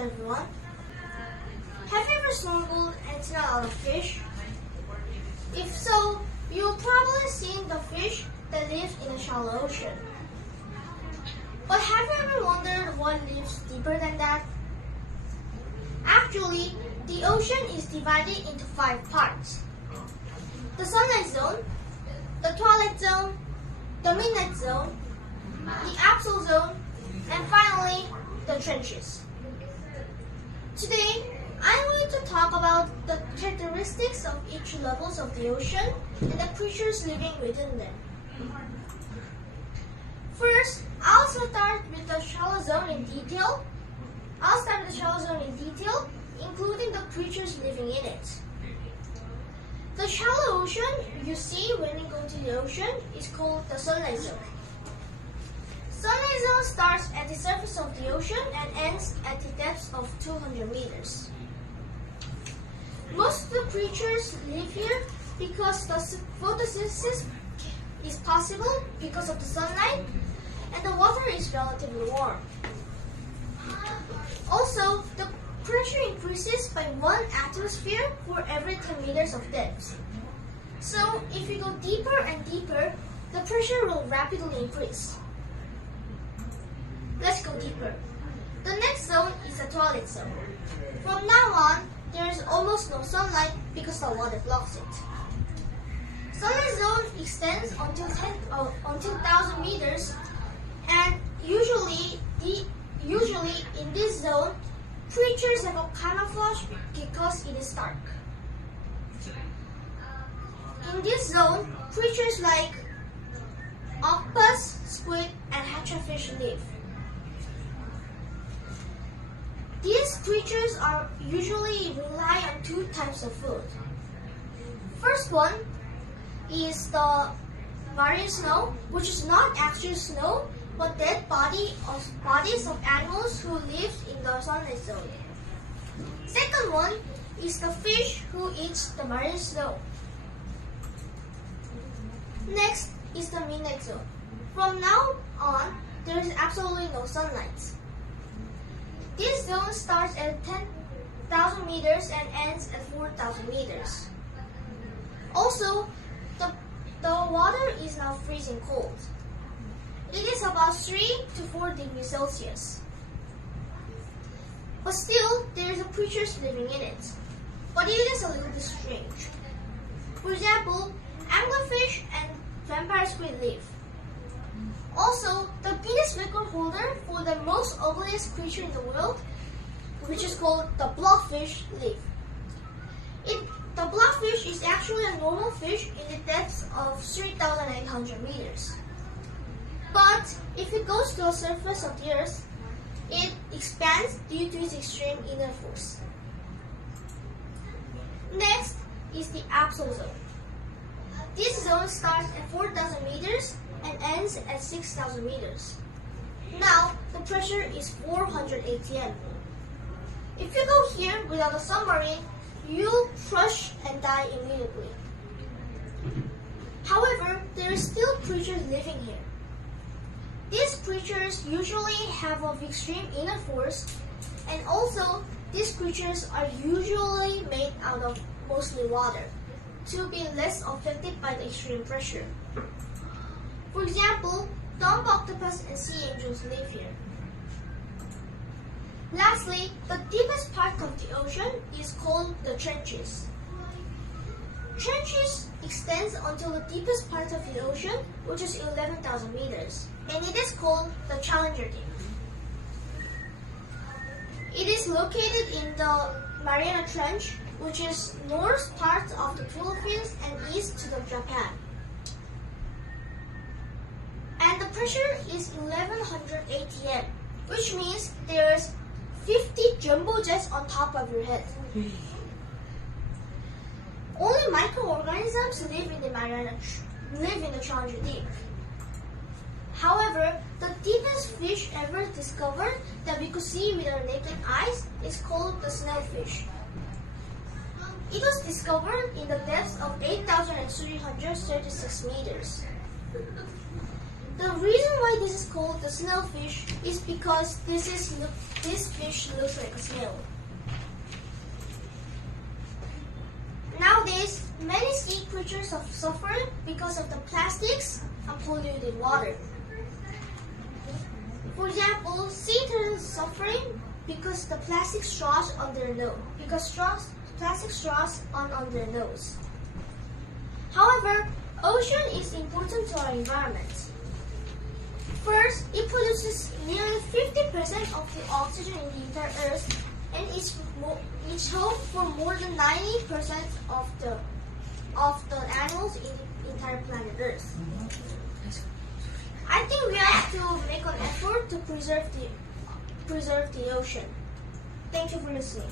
everyone. Have you ever snorkeled and seen a lot of fish? If so, you've probably seen the fish that live in the shallow ocean. But have you ever wondered what lives deeper than that? Actually, the ocean is divided into 5 parts. The sunlight zone, the twilight zone, the midnight zone, the absolute zone, and finally, the trenches. Today, I'm going to talk about the characteristics of each levels of the ocean and the creatures living within them. First, I'll start with the shallow zone in detail. Including the creatures living in it. The shallow ocean you see when you go to the ocean is called the sunlight zone. Sunlight zone starts at the surface of the ocean and ends at the depth of 200 meters. Most of the creatures live here because the photosynthesis is possible because of the sunlight and the water is relatively warm. Also, the pressure increases by 1 atmosphere for every 10 meters of depth. So, if you go deeper and deeper, the pressure will rapidly increase. Let's go deeper. The next zone is the twilight zone. From now on, there is almost no sunlight because the water blocks it. Sunlight zone extends until 1,000 meters, and usually in this zone, creatures have a camouflage because it is dark. In this zone, creatures like octopus, squid, and hatchetfish live. These creatures are usually rely on 2 types of food. First one is the marine snow, which is not actual snow, but dead bodies of animals who live in the sunlight zone. Second one is the fish who eats the marine snow. Next is the midnight zone. From now on, there is absolutely no sunlight. This zone starts at 10,000 meters and ends at 4,000 meters. Also, the water is now freezing cold. It is about 3 to 4 degrees Celsius. But still, there is creatures living in it. But it is a little bit strange. For example, anglerfish and vampire squid live. Also, the Guinness record holder for the most ugliest creature in the world, which is called the blobfish, live. The blobfish is actually a normal fish in the depth of 3,800 meters. But if it goes to the surface of the earth, it expands due to its extreme inner force. Next is the absolute zone. This zone starts at 4,000 meters and ends at 6,000 meters. Now, the pressure is 400 atm. If you go here without a submarine, you'll crush and die immediately. However, there are still creatures living here. These creatures usually have an extreme inner force, and also these creatures are usually made out of mostly water to be less affected by the extreme pressure. For example, dumb octopus and sea angels live here. Lastly, the deepest part of the ocean is called the trenches. Trenches extends until the deepest part of the ocean, which is 11,000 meters, and it is called the Challenger Deep. It is located in the Mariana Trench, which is north part of the Philippines and east to the Japan. And the pressure is 1100 atm, which means there's 50 jumbo jets on top of your head. Only microorganisms live in the Challenger Deep. However, the deepest fish ever discovered that we could see with our naked eyes is called the snailfish. It was discovered in the depth of 8,336 meters. The reason why this is called the snailfish is because this fish looks like a snail. Nowadays, many sea creatures are suffering because of the plastics and polluted water. For example, sea turtles suffering because the plastic straws on their nose. Plastic straws on their nose. However, ocean is important to our environment. First, it produces nearly 50% of the oxygen in the entire Earth, and it's home for more than 90% of the animals in the entire planet Earth. I think we have to make an effort to preserve the ocean. Thank you for listening.